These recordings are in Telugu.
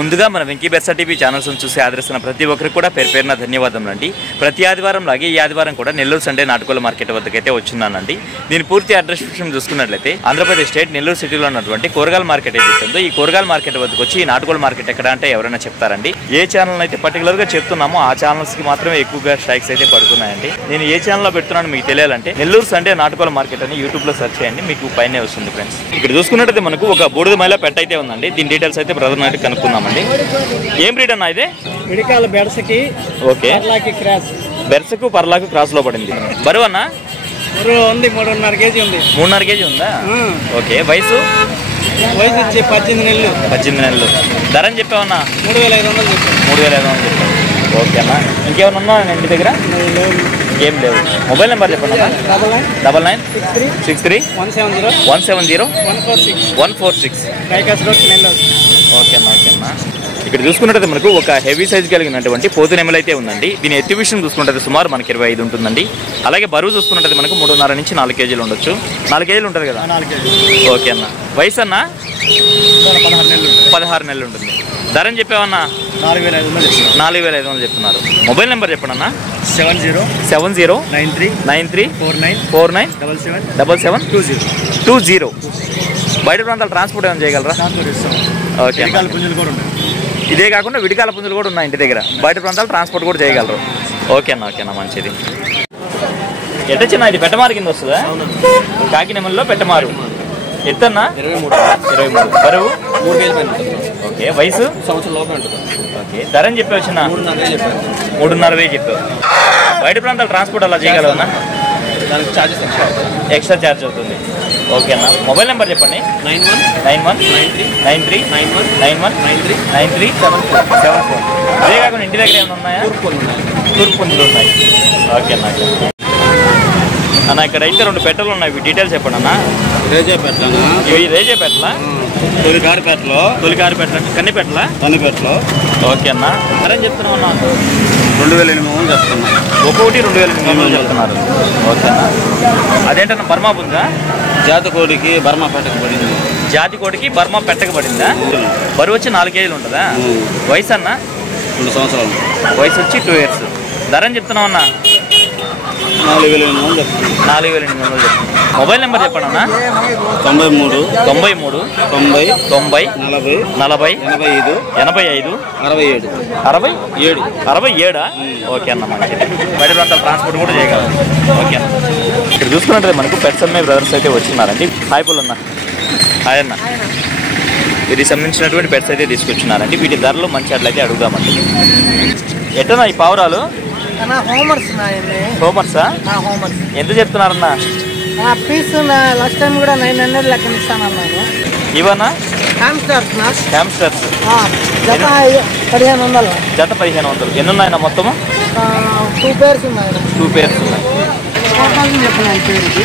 ముందుగా మన వెంకీ బెర్సా టీవీ ఛానల్స్ చూసి ఆదరిస్తున్న ప్రతి ఒక్కరికి కూడా పేరున ధన్యవాదములండి. ప్రతి ఆదివారం లాగే ఈ ఆదివారం కూడా నెల్లూరు సండే నాటుకోళ్ల మార్కెట్ వద్దకైతే వచ్చున్నానండి. దీని పూర్తి అడ్రస్ విషయం చూసుకున్నట్లయితే ఆంధ్రప్రదేశ్ స్టేట్ నెల్లూరు సిటీలో ఉన్నటువంటి కూరగాయల మార్కెట్ ఏదైతుందో ఈ కూరగాయల మార్కెట్ వద్దకు వచ్చి ఈ నాటుకోళ్ల మార్కెట్ ఎక్కడ అంటే ఎవరైనా చెప్తారండి. ఏ ఛానల్ అయితే పర్టికులర్గా చెప్తున్నామో ఆ ఛానల్స్కి మాత్రమే ఎక్కువగా స్ట్రైక్స్ అయితే పడుతున్నాయండి. నేను ఏ ఛానల్లో పెడుతున్నాను మీకు తెలియాలంటే నెల్లూరు సండే నాటుకోళ్ల మార్కెట్ అని యూట్యూబ్లో సెర్చ్ చేయండి, మీకు పైనే వస్తుంది ఫ్రెండ్స్. ఇక్కడ చూసుకున్నట్లయితే మనకు ఒక బూడిద మైల పెట్ట అయితే ఉందండి. దీని డీటెయిల్స్ అయితే బ్రదర్ అయితే కనుక్కుందామండి. ఏం బ్రీడ్ అన్న ఇది? విడికాల బెర్సకి ఓకే, క్రాస్ బెర్సకు పర్లాకు క్రాస్ లో పడింది. బరువు అన్న ఉంది 3.5 కేజీ ఉంది. 3.5 కేజీ ఉందా? ఓకే, వయసు వచ్చి 18 నెలలు. 18 నెలలు. ధర అని చెప్పావన్నా? 3,500 చెప్పాను. 3,500 చెప్పాను. ఓకే అన్న, ఇంకేమైనా ఉన్నా ఇంటి దగ్గర? ఏం లేవు. మొబైల్ నెంబర్ చెప్పండి అన్న. 9963170146. ఓకే అన్న, ఓకే అన్న. ఇక్కడ చూసుకున్నట్టు మనకు ఒక హెవీ సైజ్ కలిగినటువంటి పోతు నెమలు అయితే ఉందండి. దీని ఎత్తు విషయం చూసుకుంటే సుమారు మనకి 25 ఉంటుందండి. అలాగే బరువు చూసుకున్నట్టు మనకు 3.5 నుంచి 4 కేజీలు ఉండొచ్చు. 4 కేజీలు ఉంటుంది కదా? 4 కేజీలు. ఓకే అన్న. వయసు అన్న? 16 నెలలు ఉంటుంది. ధర అని చెప్పావన్నా? 4,500 చెప్తున్నారు. మొబైల్ నెంబర్ చెప్పండి అన్న. 709349497720. బయట ప్రాంతాలు ట్రాన్స్పోర్ట్ ఏమైనా చేయగలరా? ఓకే, ఇదే కాకుండా విడికాల పుంజులు కూడా ఉన్నాయి ఇంటి దగ్గర. బయట ప్రాంతాలు ట్రాన్స్పోర్ట్ కూడా చేయగలరు. ఓకే అన్న, ఓకే అన్న, మంచిది. ఎట్ట చిన్న ఇది పెట్టమారు కింద వస్తుందా? కాకినెమల్లో పెట్టమారు. ఎత్తన్నా? 23. బరువు 3 కేజీలు. ఓకే, వయసు సంవత్సరం లోపల ఉంటుంది. ఓకే, ధర అని చెప్పి వచ్చిన 3,500 చెప్పావు. బయట ప్రాంతాలు ట్రాన్స్పోర్ట్ అలా చేయగలవన్నా? దానికి ఛార్జెస్ ఎక్స్ట్రా ఛార్జ్ అవుతుంది. ఓకే అన్న. మొబైల్ నెంబర్ చెప్పండి. 919391939374. అదే కాకుండా ఇంటి దగ్గర ఏమైనా ఉన్నాయా? తూర్పు పుంజులు ఉన్నాయి. ఓకే అన్న. అన్న ఇక్కడ అయితే 2 పెట్టలు ఉన్నాయి. ఇవి డీటెయిల్స్ చెప్పండి అన్న. రేజేపేటలో. ఇవి రేజేపేటలా? తొలికారిపేటలో. కన్నిపేటలా? ఓకే అన్న. ధర అని చెప్తున్నావు అన్న? 2,800 చెప్తున్నా. ఒక్కొక్కటి 2,800 చెప్తున్నారు. ఓకే అన్న. అదేంటన్నా బర్మా పుంజా? జాతి కోడికి బర్మా పెట్టకబడింది. జాతి కోడికి బర్మా పెట్టకబడిందా? బరువు వచ్చి 4 కేజీలు ఉంటుందా? వయసు అన్న? 2 సంవత్సరాలు. వయసు వచ్చి 2 years. ధర అని చెప్తున్నావు అన్న? 4,800 చెప్తున్నా. 4,800 చెప్తున్నా. మొబైల్ నెంబర్ చెప్పండి అన్న. 93 90 40 85 67. ఓకే అన్న, మంచిది. బయట ప్రాంతాల ట్రాన్స్పోర్ట్ కూడా చేయగలరు. ఓకే అన్న. ఇక్కడ చూసుకున్నట్టు మనకు పెట్స్ అమ్మే బ్రదర్స్ అయితే వచ్చినారండి. హాయ్ పుల్లన్న. హాయ్ అన్న. వీటికి సంబంధించినటువంటి పెట్స్ అయితే తీసుకొచ్చినారండి. వీటి ధరలు మంచి అట్లయితే అడుగుదామండి. ఎట్టనా ఈ పావురాలు? హోమర్సా? ఎంత చెప్తున్నారన్న? పీస్ లాస్ట్ టైం కూడా 900 లెక్కన ఇస్తానన్నాను. ఇవన్నా హ్యామ్స్టర్స్. జత 1,500. జత 1,500. ఎన్ని ఉన్నాయన్న మొత్తము? 2 pairs ఉన్నాయి. 2 pairs ఉన్నాయి. 4,000 చెప్పినాను పేరుకి.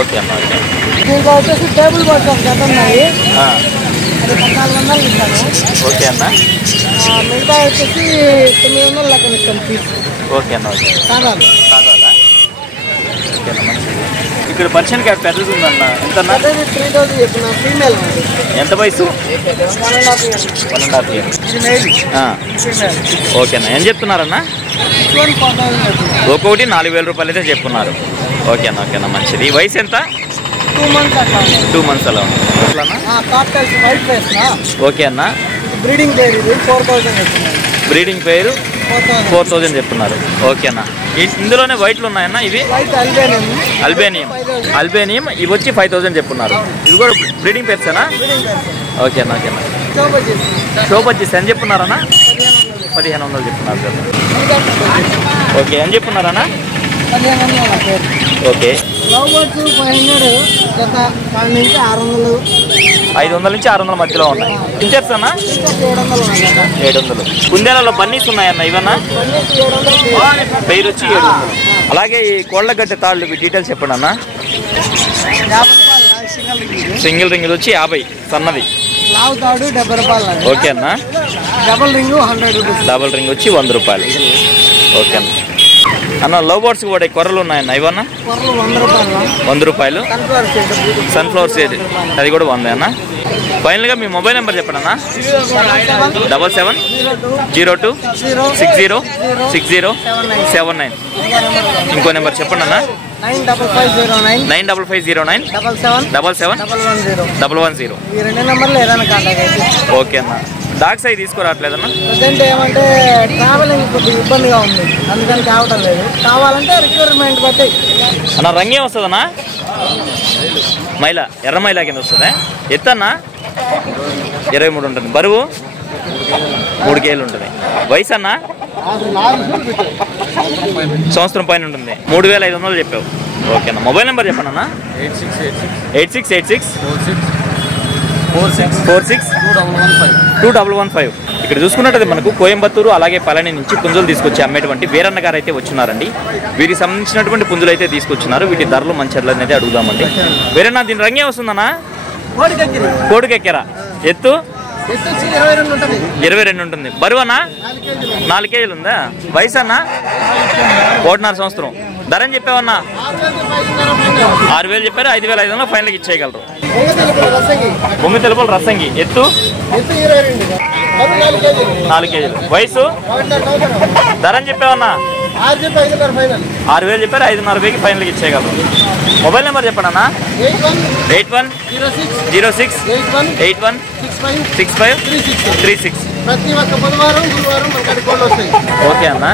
ఓకే అన్న. దీంట్లో వచ్చేసి టేబుల్ బర్డ్స్ ఒక జత ఉన్నాయి. అది 1,400 ఇస్తాను. ఓకే అన్న. మిగతా వచ్చేసి 900 లెక్కన ఇస్తాను పీస్. ఓకే అన్న. ఓకే, కాదాలు. ఓకే అన్న, మంచిది. ఇక్కడ పర్షియన్ క్యాట్ పెద్దది ఉందన్న. ఎంత? 3,000 చెప్పిన. ఫీమేల్. ఎంత వయసు? 1.5 years. 1.5 years. ఓకే అన్న. ఏం చెప్తున్నారన్న? 4,000. ఒక్కొక్కటి 4,000 రూపాయలు అయితే చెప్పున్నారు. ఓకే అన్న, ఓకే అన్న, మంచిది. వయసు ఎంత? 2 months అట్లా. 2 months అలా ఉంది. White face. ఓకే అన్న. బ్రీడింగ్ పేరు ఇది 4,000 చెప్తున్నారు. బ్రీడింగ్ పేరు 4,000 చెప్తున్నారు. ఓకే అన్న. ఇందులోనే వైట్లు ఉన్నాయన్న? ఇవి అల్బేనియం. ఇవి వచ్చి 5,000 చెప్పున్నారు. ఇవి కూడా బ్రీడింగ్ పేర్సేనా? ఓకే అన్న, ఓకే అన్న. షోబజ్జీస్ అని చెప్పున్నారన్నా? 1,500 చెప్తున్నారు సార్. ఓకే, అని చెప్పున్నారన్నా? 1,500. ఓకే. 500 జత 500 నుంచి 600 మధ్యలో ఉన్నాయి. ఇంచెస్ అన్న? 700. కుందేలలో బన్నీస్ ఉన్నాయన్న? ఇవన్నా? పేరు వచ్చి 700. అలాగే ఈ కోళ్ళగడ్డ తాళ్ళు డీటెయిల్స్ చెప్పండి అన్న. సింగిల్ రింగ్ వచ్చి 50 సన్నది. ఓకే అన్న. Double ring 100 rupees. Double ring వచ్చి 100 రూపాయలు. ఓకే అన్న. అన్న లవ్ బర్డ్స్ కూడా కొర్రలు ఉన్నాయన్న ఇవన్నా కొర్రలు 100 రూపాయలు. 100 రూపాయలు. సన్ఫ్లవర్ సీడ్ అది కూడా 100 అన్న. ఫైనల్గా మీ మొబైల్ నెంబర్ చెప్పండి అన్న. 7770606079. ఇంకో నెంబర్ చెప్పండి అన్న. 95509 7777 ఈ 2 నెంబర్లు ఏదైనా కాంటాక్ట్ అయితే. ఓకే అన్న. డాగ్స్ అవి తీసుకురావట్లేదన్నా? ప్రజెంట్ ఏమంటే ట్రావెలింగ్ కొద్దిగా ఇబ్బందిగా ఉంది, అందుకని కావటం లేదు. కావాలంటే రిక్వైర్మెంట్ బట్టి. అన్న రంగే వస్తుందన్నా? మైలా ఎర్ర మైలా కింద వస్తుందా? ఎత్తన్నా 23 ఉంటుంది. బరువు 3 కేజీలు ఉంటుంది. వయసు అన్న సంవత్సరం పైన ఉంటుంది. 3500 చెప్పావు. ఓకే అన్న. మొబైల్ నెంబర్ చెప్పండి అన్న. 8686462115. ఇక్కడ చూసుకున్నట్టు మనకు కోయంబత్తూరు అలాగే పళని నుంచి పుంజులు తీసుకొచ్చి అమ్మేటువంటి వీరన్న గారు అయితే వచ్చినారండి. వీరికి సంబంధించినటువంటి పుంజులు అయితే తీసుకొచ్చినారు. వీటి ధరలు మంచి అనేది అడుగుదామండి. వీరన్న దీని రంగే వస్తుందన్నా? కోడికెక్కెరా. ఎత్తు 22 ఉంటుంది. బరువు అన్న 4 కేజీలు ఉందా? వయసు అన్న 1.5 సంవత్సరం. ధర అని చెప్పావన్నా? 6000 చెప్పారు. 5500 ఫైనల్కి ఇచ్చేయగలరు. బొమ్మి తెలుపులు రసంగి. ఎత్తు 4 కేజీలు. వయసు? ధర అని చెప్పావన్నా? 6000 చెప్పారు. 5500 ఫైనల్కి ఇచ్చేయగలరు. మొబైల్ నెంబర్ చెప్పండి అన్న. 8106816536. ప్రతి ఒక్క బుధవారం గురువారం మనకి కోళ్ళు వస్తాయి. ఓకే అన్న.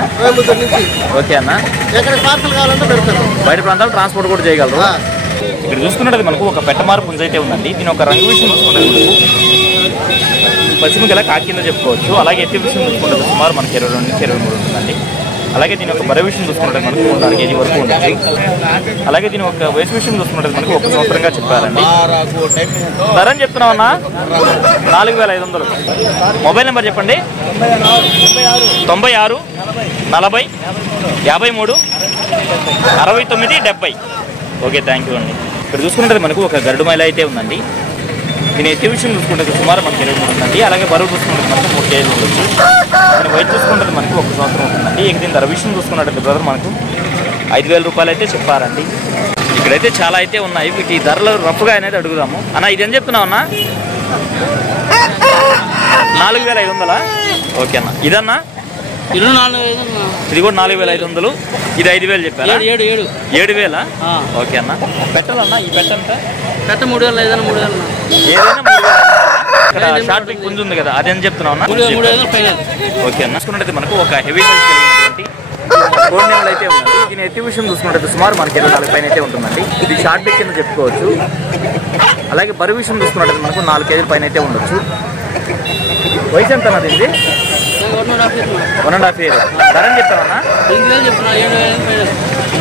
ఓకే అన్న. ఎక్కడ పార్సల్ కావాలంటే పెడతారు. బయట ప్రాంతాలు ట్రాన్స్పోర్ట్ కూడా చేయగలరు. ఇక్కడ చూసుకున్నట్టు మనకు ఒక పెట్టమారు పుంజ అయితే ఉందండి. దీని ఒక రంగు విషయం చూసుకుంటే పశ్చిమ గల కాకి కింద చెప్పుకోవచ్చు. అలాగే ఎత్తి విషయం చూసుకుంటే సుమారు మనకి 22 నుంచి 23 ఉంటుందండి. అలాగే దీని ఒక బరువు విషయం చూసుకుంటే మనకు 4 కేజీ వరకు ఉంటుంది. అలాగే దీని ఒక వయసు విషయం చూసుకుంటే మనకు 1 సంవత్సరంగా చెప్పారండి. ధర అని చెప్తున్నామన్నా? 4500. మొబైల్ నెంబర్ చెప్పండి. 96 40 53 69 70. ఓకే, థ్యాంక్ యూ అండి. ఇక్కడ చూసుకుంటే మనకు ఒక గరుడు మైల అయితే ఉందండి. దీని ఎత్తి విషయం చూసుకుంటే సుమారు మనకి 23 ఉందండి. అలాగే బరువు చూసుకుంటే మనకు 3 కేజీలు ఉండొచ్చు. దీని వయసు చూసుకుంటే మనకు 1 సంవత్సరం ఉంటుందండి. ఇక దీని ధర విషయం చూసుకున్నట్టు బ్రదర్ మనకు 5000 రూపాయలు అయితే చెప్పారండి. ఇక్కడైతే చాలా అయితే ఉన్నాయి. వీటి ధరలు రఫ్గా అనేది అడుగుదాము. అన్న ఇది ఏం చెప్తున్నావు అన్న? 4500. ఓకే అన్న. ఇదన్నా? ఇది కూడా 4500. ఇది 5000 చెప్పారా? 7000. ఓకే అన్న. పెట్టాలన్నా? ఈ పెట్టంతా 3500. ఏదైనా 3000. షార్ట్ పిక్ పుంజు ఉంది కదా, అదేం చెప్తున్నావు అన్న? ఓకే అన్న. చూసుకున్నట్టు మనకు ఒక హెవీ సైజ్ కలిగినటువంటి కోడి నెమలు అయితే ఉంది. దీని ఎత్తి విషయం చూసుకున్నట్టు సుమారు మనకి 24 పైన అయితే ఉంటుందండి. ఇది షార్ట్ పిక్ కింద చెప్పుకోవచ్చు. అలాగే బరువు విషయం చూసుకున్నట్టు మనకు 4 కేజీల పైన అయితే ఉండొచ్చు. వయసు ఎంత అన్నది? ఇది 1.5 ఇయర్. ధర అని చెప్పామన్నా?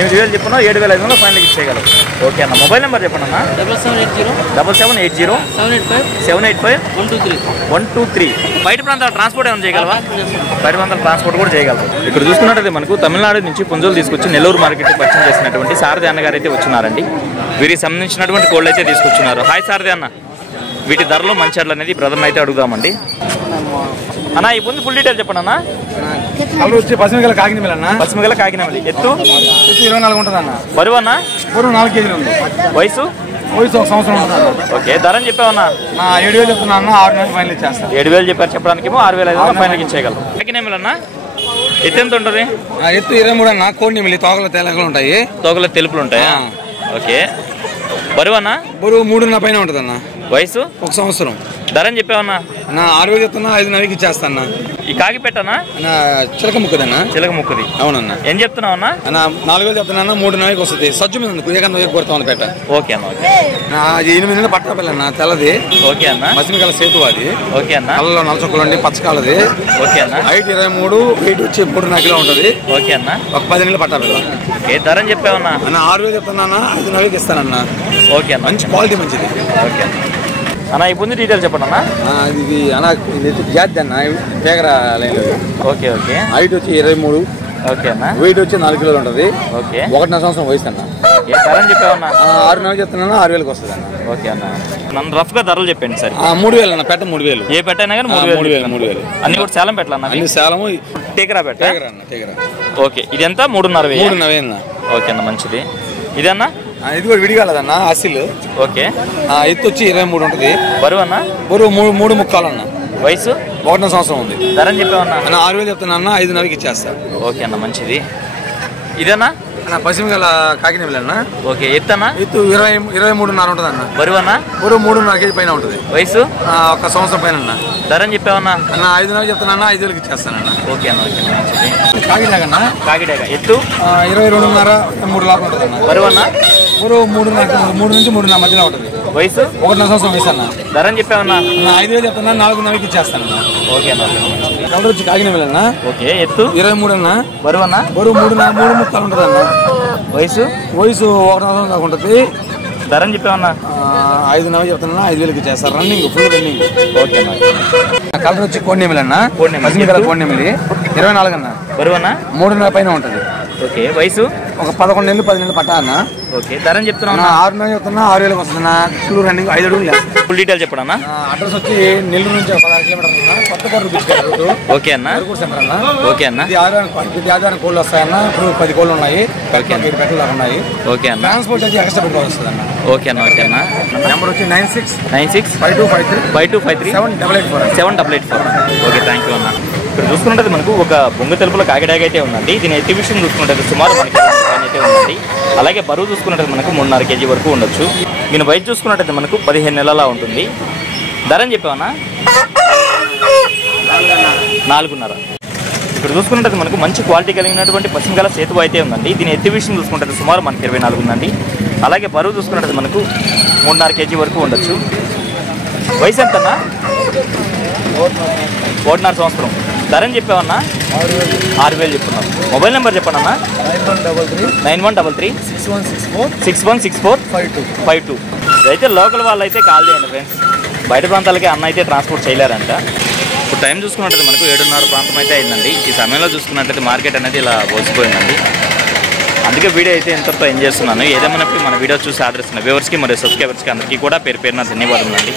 8000 చెప్పినా 7500 ఫైనల్కి ఇచ్చేయగలరు. ఓకే అన్న. మొబైల్ నెంబర్ చెప్పండి అన్న. 7780 785 123. బయట ప్రాంతాల ట్రాన్స్పోర్ట్ ఏమైనా చేయగలవా? బయట ప్రాంతాల ట్రాన్స్పోర్ట్ కూడా చేయగలరు. ఇక్కడ చూసుకున్నట్టయితే మనకు తమిళనాడు నుంచి పుంజులు తీసుకొచ్చి నెల్లూరు మార్కెట్కి పరిచయం చేసినటువంటి సారథి అన్నగారు అయితే వచ్చినారండి. వీరికి సంబంధించినటువంటి కోళ్ళు అయితే తీసుకొచ్చినారు. హాయ్ సారథి అన్న. వీటి ధరలు మంచి అనేది బ్రదర్ని అయితే అడుగుదామండి. అన్న ఈ పుంజు ఫుల్ డీటెయిల్ చెప్పండి అన్న. పశ్చిమగల కాకినమేలి అన్న. పశ్చిమగల కాకినమేలి. ఎత్తు 24 ఉంటుంది అన్న. బరువు అన్న? బరువు 4 కేజీలు ఉంది. వయసు? 1 సంవత్సరం ఉంటుంది. ఓకే, ధర అని చెప్పావన్నా? 7000 చెప్తున్నా అన్న. 6000 ఫైనల్ ఇచ్చేస్తాను. 7000 చెప్పారు. చెప్పడానికి 6500 ఫైనల్కి ఇచ్చేయగలరు. కాకినమేలి అన్న ఎత్తు ఎంత ఉంటుంది? ఎత్తు 23 అన్న. కోడినెమలి తోకలు తెల్లగా ఉంటాయి. తోకల తెలుపులు ఉంటాయా? ఓకే. బరువు అన్న? బరువు 3.5 పైన ఉంటుంది అన్న. వయసు? 1 సంవత్సరం. ధర అని చెప్పావన్నా? 6000 చెప్తున్నా. 5,000 ఇచ్చేస్తాను. ఈ కాకి పెట్టనా? చిలక ముక్కదన్నా. చిలక ముక్కది. అవునన్నా. ఏం చెప్తున్నావు అన్న? 4000 చెప్తున్నా. 3,000 వస్తుంది. సజ్జు మీద ఉంది. ఏకంగా కొడతా ఉంది పెట్ట. ఓకే అన్న. ఓకే. 8 నెలల పట్టా పిల్లన్న. తెల్లది. ఓకే అన్న. పశ్చిమగల సేతు అది. ఓకే అన్న. కళ్ళలో నలచొక్కలు ఉండి పచ్చకాలది. ఓకే అన్న. హైట్ 23, వెయిట్ వచ్చి 3.5 కిలో ఉంటుంది. ఓకే అన్న. ఒక 10 నెలల పట్టా పిల్ల. ఓకే, ధర అని చెప్పావన్నా? 6000 చెప్తున్నా. 5,000 ఇస్తానన్నా. ఓకే అన్న. మంచి క్వాలిటీ మంచిది. ఓకే అన్న. ఈ పుంజు డీటెయిల్స్ చెప్పండి అన్న. ఇది అన్న జాతి అన్న. పేగర లైన్. ఓకే. ఓకే. హైట్ వచ్చి 23. ఓకే అన్న. వెయిట్ వచ్చి 4 కిలోలు ఉంటుంది. ఓకే. 1.5 సంవత్సరం వయసు అన్న. ధర అని చెప్పావన్నా? 6,000 చెప్తున్నా. 6,000 వస్తుంది అన్న. ఓకే అన్న. నన్ను రఫ్ గా ధరలు చెప్పండి సార్. 3,000 అన్న. పెట్ట 3,000. ఏ పెట్టైనా కానీ 3,000. అన్ని కూడా సేలం పెట్టాలన్న. అన్ని సేలము టేకరా బెట్ట టేకరా అన్న టేకరా. ఓకే ఇది ఎంత 3.5 3.5 అన్న. ఓకే అన్న మంచిది. ఇదన్నా ఇది కూడా విడిగాలదన్న అసిల్. ఓకే ఎత్తు వచ్చి 23 ఉంటుంది. బరువు అన్న బరువు 3 ముక్కాలన్న. వయసు 1 సంవత్సరం ఉంది. ధర అని చెప్పావన్నా అన్న 6,000 చెప్తాను అన్న, 5,500కి ఇచ్చేస్తా. ఓకే అన్న మంచిది. ఇదన్నా అన్న పశ్చిమ గల కాకినేపల్లి అన్న. ఓకే ఎత్తన్నా ఎత్తు 23.5 ఉంటుంది అన్న. బరువు అన్న బరువు 3.5 కేజీ పైన ఉంటుంది. వయసు 1 సంవత్సరం పైన అన్న. ధర అని చెప్పావన్నా అన్న 5,000 చెప్తాను అన్న, 5,000కి ఇచ్చేస్తానన్న. ఓకే అన్న ఓకే అన్న మంచిది. కాకినాడ అన్న. కాకిడాక ఎత్తు 22.5 3 లాగా ఉంటుంది అన్న. బరువు అన్న బరువు 3 నుంచి 3.5 మధ్యలో ఉంటుంది. వయసు 1 సంవత్సరం వయసు అన్న. ధర అని చెప్పావన్నా 5,000 చెప్తాను, 4,500కి ఇచ్చేస్తానన్న. ఓకే అన్న ఓకే అన్న మంచిది. కలర్ వచ్చి కాకినేపల్లి అన్న. ఓకే ఎత్తు 23 అన్న. బరువు అన్న బరువు 3 ముక్కలు ఉంటుంది అన్న. వయసు 1 సంవత్సరం దాకా ఉంటుంది. ధర అని చెప్పావన్నా 5,000 చెప్తానన్నా, 5,000కి ఇచ్చేస్తారు. Running full running. ఓకే అన్న కలర్ వచ్చి కోడినెమిలి అన్న. కోడినెమిలి. పశ్చిమ కలర్ కోడినెమిలి 24 అన్న. బరువు అన్న 3.5 పైన ఉంటుంది. ఓకే వయసు ఒక 11 నెలలు 10 నెలలు పట్టా అన్న. ఓకే ధర అని చెప్తున్నా 6,000 చెప్తున్నా, 6,000కి వస్తుందన్న. ఫుల్ రన్నింగ్ 5 అడుగులు. Full detail చెప్పడన్నా. అడ్రస్ వచ్చి నెల్లూరు నుంచి 16 కిలోమీటర్లు అన్న. కొత్తపేట రూట్. ఓకే అన్న సెంటర్ అన్న. ఓకే అన్న ఇది ఆదివారం కోళ్ళు వస్తాయన్న. ఇప్పుడు 10 కోళ్ళు ఉన్నాయి. ఓకే అన్న. 10 పెట్టలు ఉన్నాయి. ఓకే అన్న ట్రాన్స్పోర్ట్ అయితే ఎక్స్ట్రా పెట్టుకోవాలి వస్తుంది అన్న. ఓకే అన్న ఓకే అన్న నెంబర్ వచ్చి 96 96 5253 788 7884. ఓకే థ్యాంక్ యూ అన్న. ఇక్కడ చూసుకున్నట్టు మనకు ఒక బొంగ తెలుపుల కాకిడాగ అయితే ఉందండి. దీని ఎగ్జిబిషన్ చూసుకున్నట్టు సుమారు మనకి అయితే ఉందండి. అలాగే బరువు చూసుకున్నట్టు మనకు 3.5 కేజీ వరకు ఉండొచ్చు. దీని వయసు చూసుకున్నట్టయితే మనకు 15 నెలలా ఉంటుంది. ధర అని చెప్పావన్నా 4.5. ఇక్కడ చూసుకున్నట్టు మనకు మంచి క్వాలిటీ కలిగినటువంటి పశ్చిమ గల సేతు అయితే ఉందండి. దీని ఎగ్జిబిషన్ చూసుకుంటే సుమారు మనకి 24 ఉందండి. అలాగే బరువు చూసుకున్నట్టు మనకు 3.5 కేజీ వరకు ఉండొచ్చు. వయసు ఎంతన్నా 1.5 సంవత్సరం. ధర అని చెప్పావన్నా 6,000 చెప్తున్నాం. మొబైల్ నెంబర్ చెప్పండి అన్న. 9133 6164 52. ఇదైతే లోకల్ వాళ్ళు అయితే కాల్ చేయండి ఫ్రెండ్స్. బయట ప్రాంతాలకి అన్న అయితే ట్రాన్స్పోర్ట్ చేయలేరంట. ఇప్పుడు టైం చూసుకున్నట్టయితే మనకు 7:30 ప్రాంతం అయితే అయిందండి. ఈ సమయంలో చూసుకున్నట్టయితే మార్కెట్ అనేది ఇలా పోసిపోయిందండి. అందుకే వీడియో అయితే ఇంతతో ఎంజాయ్ చేస్తున్నాను. ఏదేమైనప్పుడు మన వీడియో చూసి ఆదరిస్తున్న వ్యూవర్స్కి మరియు సబ్స్క్రైబర్స్కి అందరికీ కూడా పేరు పేరున ధన్యవాదాలు అండి.